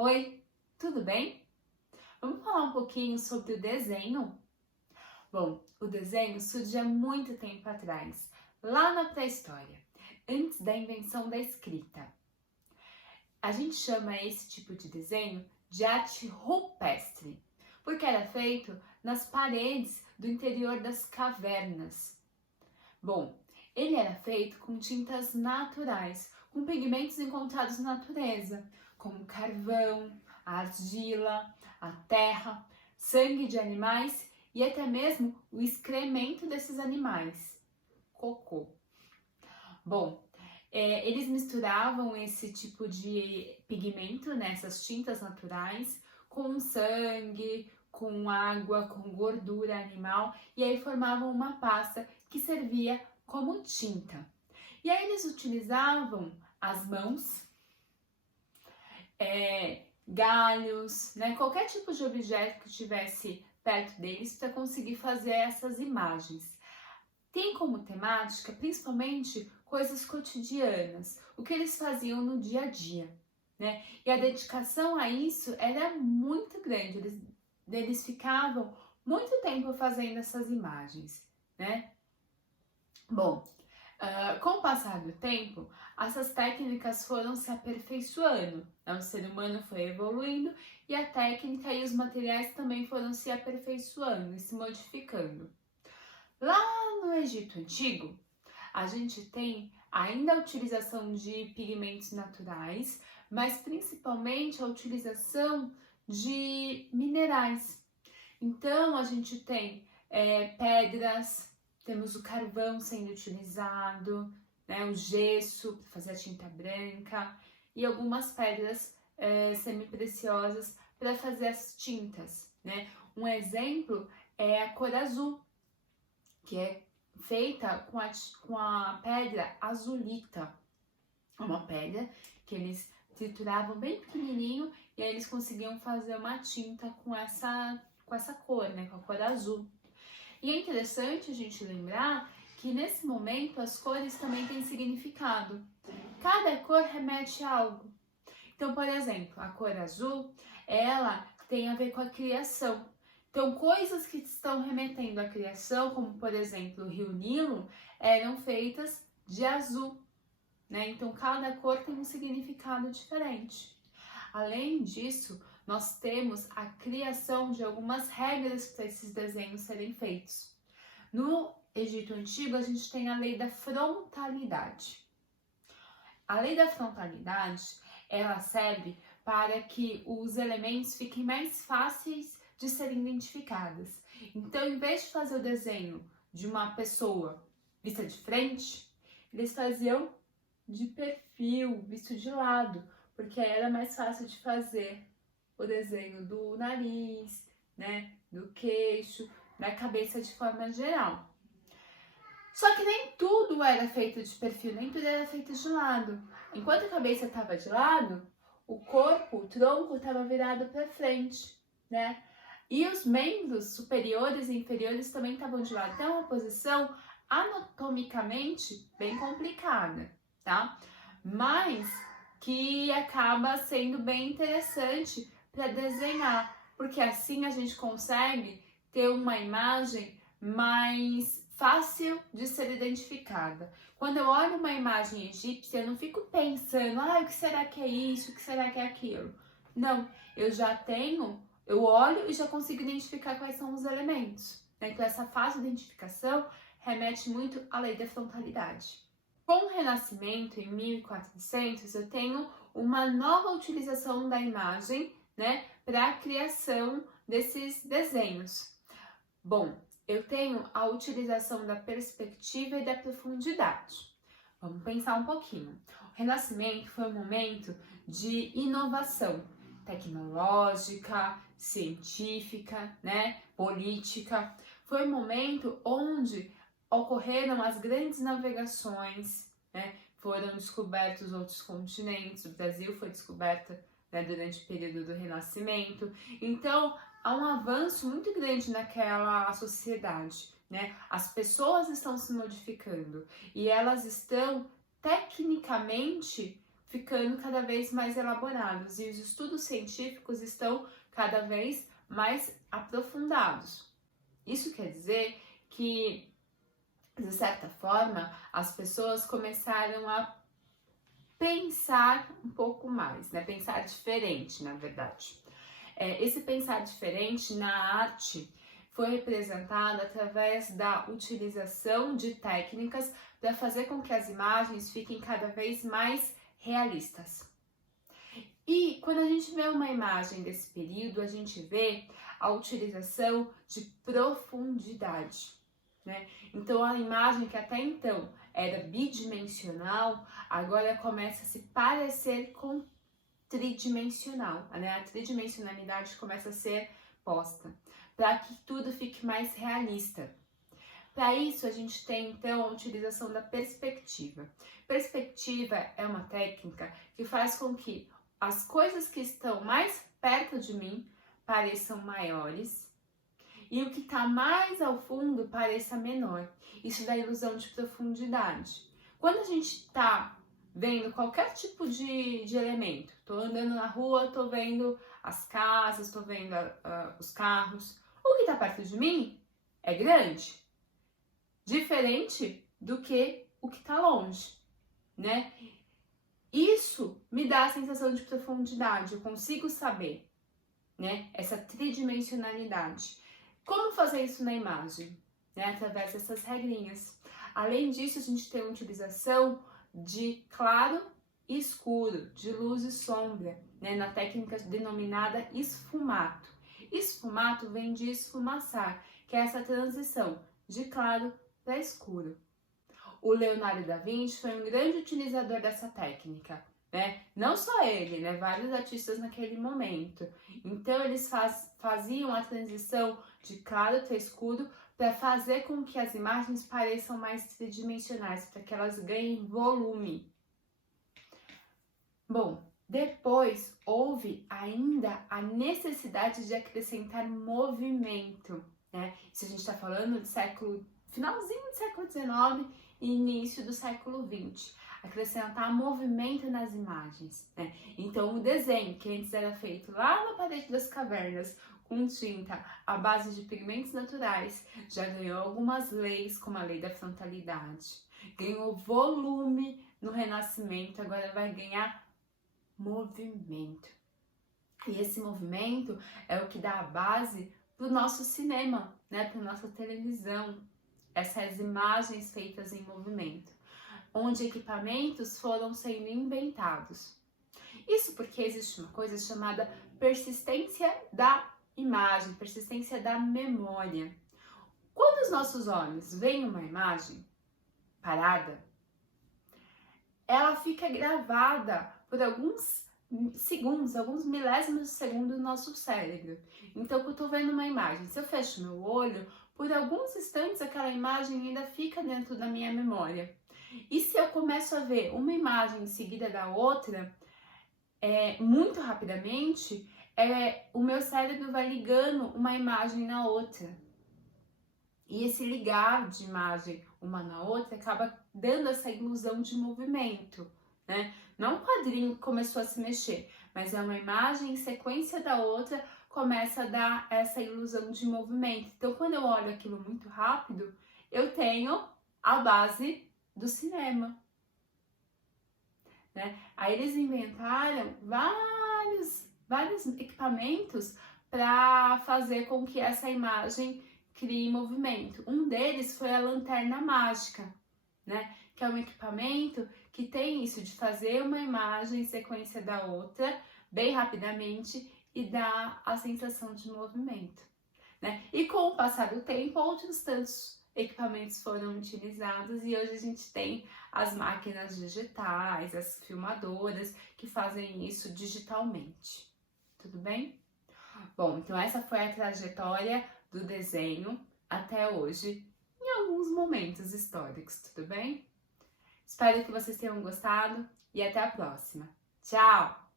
Oi, tudo bem? Vamos falar um pouquinho sobre o desenho? Bom, o desenho surge há muito tempo atrás, lá na pré-história, antes da invenção da escrita. A gente chama esse tipo de desenho de arte rupestre, porque era feito nas paredes do interior das cavernas. Bom, ele era feito com tintas naturais, com pigmentos encontrados na natureza, como carvão, a argila, a terra, sangue de animais e até mesmo o excremento desses animais, cocô. Bom, eles misturavam esse tipo de pigmento, essas tintas naturais, com sangue, com água, com gordura animal, e aí formavam uma pasta que servia como tinta. E aí eles utilizavam as mãos, galhos, qualquer tipo de objeto que estivesse perto deles para conseguir fazer essas imagens. Tem como temática principalmente coisas cotidianas, o que eles faziam no dia a dia, E a dedicação a isso era muito grande, eles ficavam muito tempo fazendo essas imagens, Bom, com o passar do tempo, essas técnicas foram se aperfeiçoando, o ser humano foi evoluindo e a técnica e os materiais também foram se aperfeiçoando e se modificando. Lá no Egito Antigo, a gente tem ainda a utilização de pigmentos naturais, mas principalmente a utilização de minerais. Então, a gente tem pedras, temos o carvão sendo utilizado, o gesso para fazer a tinta branca e algumas pedras semi-preciosas para fazer as tintas, Um exemplo é a cor azul, que é feita com a pedra azulita. É uma pedra que eles trituravam bem pequenininho e aí eles conseguiam fazer uma tinta com essa cor, com a cor azul. E é interessante a gente lembrar que nesse momento as cores também têm significado. Cada cor remete a algo. Então, por exemplo, a cor azul, ela tem a ver com a criação. Então, coisas que estão remetendo à criação, como por exemplo o Rio Nilo, eram feitas de azul, Então, cada cor tem um significado diferente. Além disso, nós temos a criação de algumas regras para esses desenhos serem feitos. No Egito Antigo, a gente tem a lei da frontalidade. A lei da frontalidade, ela serve para que os elementos fiquem mais fáceis de serem identificadas. Então, em vez de fazer o desenho de uma pessoa vista de frente, eles faziam de perfil, visto de lado, porque aí era mais fácil de fazer o desenho do nariz, do queixo, da cabeça de forma geral. Só que nem tudo era feito de perfil, nem tudo era feito de lado. Enquanto a cabeça estava de lado, o corpo, o tronco estava virado para frente, E os membros superiores e inferiores também estavam de lado. Então, é uma posição anatomicamente bem complicada, tá? Mas que acaba sendo bem interessante para desenhar, porque assim a gente consegue ter uma imagem mais fácil de ser identificada. Quando eu olho uma imagem egípcia, eu não fico pensando, o que será que é isso, o que será que é aquilo? Não, eu olho e já consigo identificar quais são os elementos. Então, essa fase de identificação remete muito à lei da frontalidade. Com o Renascimento, em 1400, eu tenho uma nova utilização da imagem, para a criação desses desenhos. Bom, eu tenho a utilização da perspectiva e da profundidade. Vamos pensar um pouquinho. O Renascimento foi um momento de inovação tecnológica, científica, política. Foi um momento onde ocorreram as grandes navegações, foram descobertos outros continentes, o Brasil foi descoberto durante o período do Renascimento. Então, há um avanço muito grande naquela sociedade, As pessoas estão se modificando e elas estão tecnicamente ficando cada vez mais elaborados e os estudos científicos estão cada vez mais aprofundados. Isso quer dizer que, de certa forma, as pessoas começaram a pensar um pouco mais, né? Pensar diferente, na verdade. Esse pensar diferente na arte foi representado através da utilização de técnicas para fazer com que as imagens fiquem cada vez mais realistas. E quando a gente vê uma imagem desse período, a gente vê a utilização de profundidade, né? Então a imagem que até então era bidimensional, agora começa a se parecer com tridimensional, né? A tridimensionalidade começa a ser posta, para que tudo fique mais realista. Para isso, a gente tem, então, a utilização da perspectiva. Perspectiva é uma técnica que faz com que as coisas que estão mais perto de mim pareçam maiores e o que está mais ao fundo pareça menor. Isso dá ilusão de profundidade. Quando a gente está vendo qualquer tipo de elemento, estou andando na rua, estou vendo as casas, estou vendo os carros, o que está perto de mim é grande, diferente do que o que está longe, né? Isso me dá a sensação de profundidade, eu consigo saber, né? Essa tridimensionalidade. Como fazer isso na imagem? Né? Através dessas regrinhas. Além disso, a gente tem a utilização de claro e escuro, de luz e sombra, né? Na técnica denominada esfumato. Esfumato vem de esfumaçar, que é essa transição de claro para escuro. O Leonardo da Vinci foi um grande utilizador dessa técnica, né? Não só ele, né? Vários artistas naquele momento. Então eles faziam a transição de claro para escuro para fazer com que as imagens pareçam mais tridimensionais, para que elas ganhem volume. Bom, depois houve ainda a necessidade de acrescentar movimento, né? Isso a gente está falando de finalzinho do século XIX e início do século XX. Acrescentar movimento nas imagens, né? Então o desenho, que antes era feito lá na parede das cavernas com tinta à base de pigmentos naturais, já ganhou algumas leis, como a lei da frontalidade. Ganhou volume no Renascimento, agora vai ganhar movimento. E esse movimento é o que dá a base para o nosso cinema, né? Para a nossa televisão. Essas imagens feitas em movimento, onde equipamentos foram sendo inventados. Isso porque existe uma coisa chamada persistência da imagem, persistência da memória. Quando os nossos olhos veem uma imagem parada, ela fica gravada por alguns segundos, alguns milésimos de segundo no nosso cérebro. Então, quando eu estou vendo uma imagem, se eu fecho meu olho, por alguns instantes aquela imagem ainda fica dentro da minha memória. E se eu começo a ver uma imagem em seguida da outra, muito rapidamente, o meu cérebro vai ligando uma imagem na outra. E esse ligar de imagem uma na outra acaba dando essa ilusão de movimento, né? Não um quadrinho que começou a se mexer, mas é uma imagem em sequência da outra, começa a dar essa ilusão de movimento. Então, quando eu olho aquilo muito rápido, eu tenho a base do cinema, né? Aí eles inventaram vários equipamentos para fazer com que essa imagem crie movimento. Um deles foi a lanterna mágica, né? Que é um equipamento que tem isso de fazer uma imagem em sequência da outra, bem rapidamente, e dá a sensação de movimento, né? E com o passar do tempo, outros tantos equipamentos foram utilizados e hoje a gente tem as máquinas digitais, as filmadoras que fazem isso digitalmente. Tudo bem? Bom, então essa foi a trajetória do desenho até hoje, em alguns momentos históricos, tudo bem? Espero que vocês tenham gostado e até a próxima. Tchau!